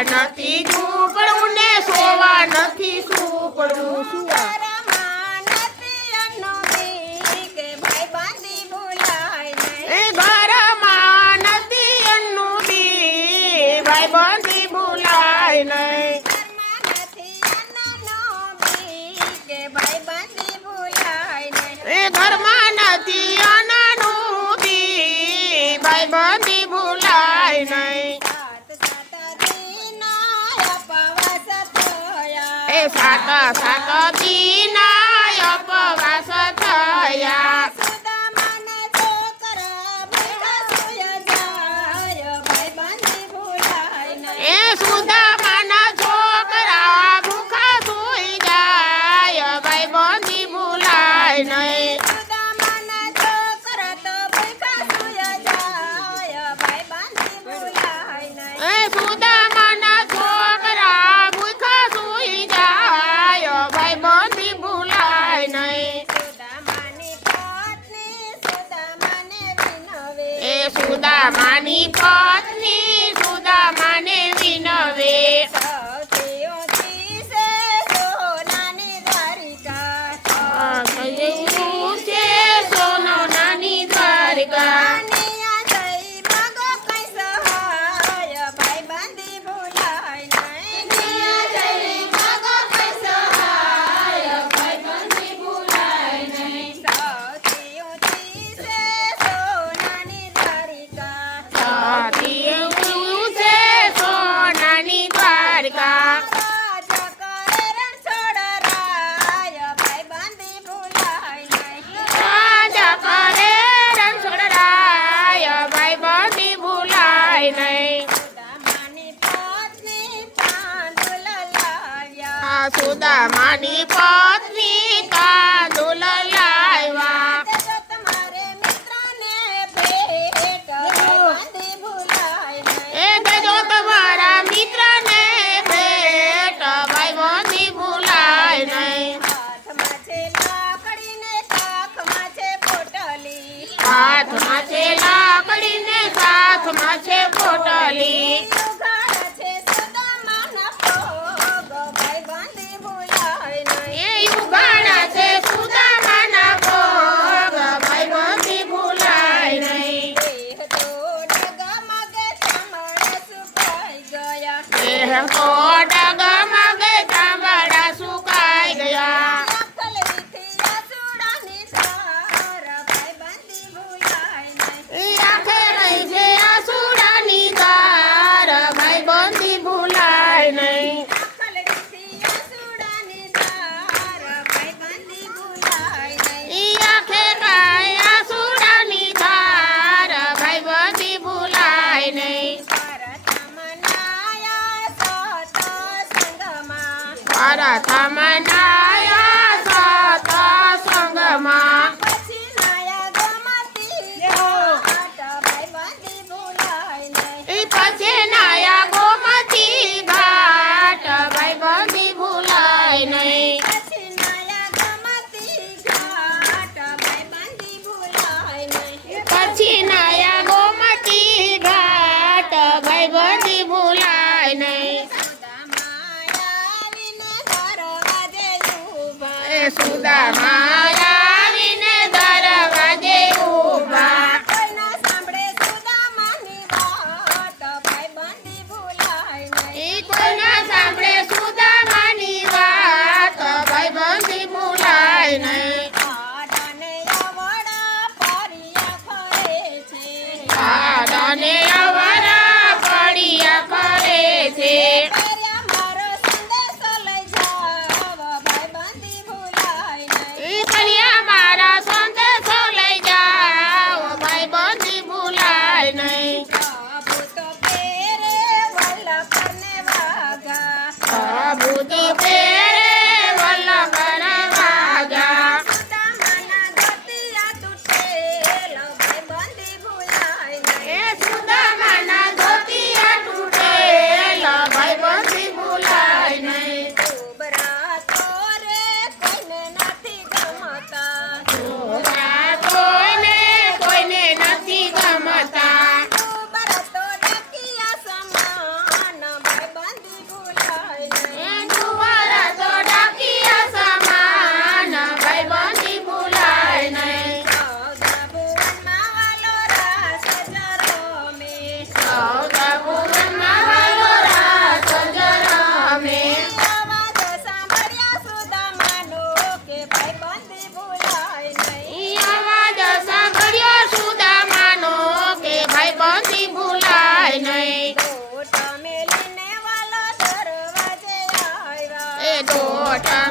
નથી ઝૂંપડું ને સોવા નથી સૂપડું સાત સાત દીના અપવાસ થયા. છોકરા ભૂખા સુઈ જાય ભાઈ બંધી ભૂલાય નહીં. સુદામાની પત્ની સુદા படி பா Taramana. I'm Jesús, dame. Tudo bem. like I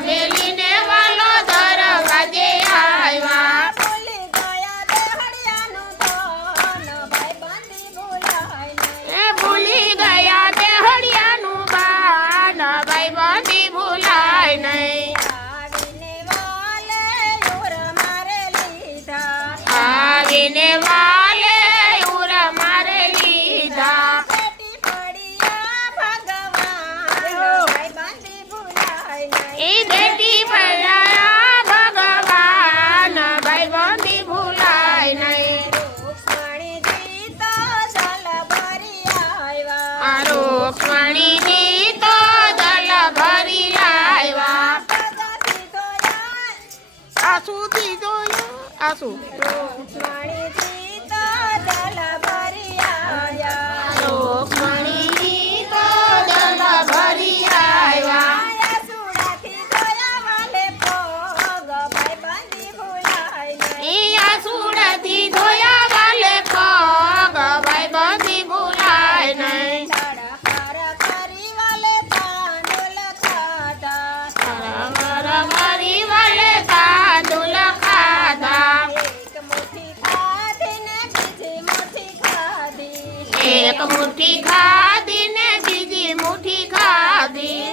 часу. એક મુઠ્ઠી ખાધી ને બીજી મુઠ્ઠી ખાધી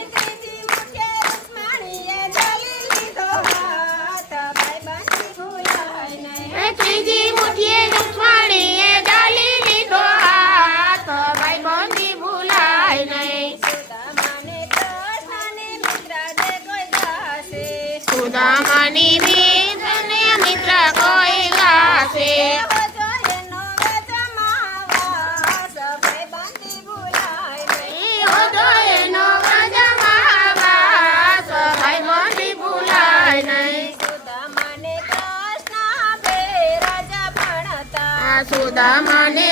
ત્રીજી ಸುಧಾಮಣೆ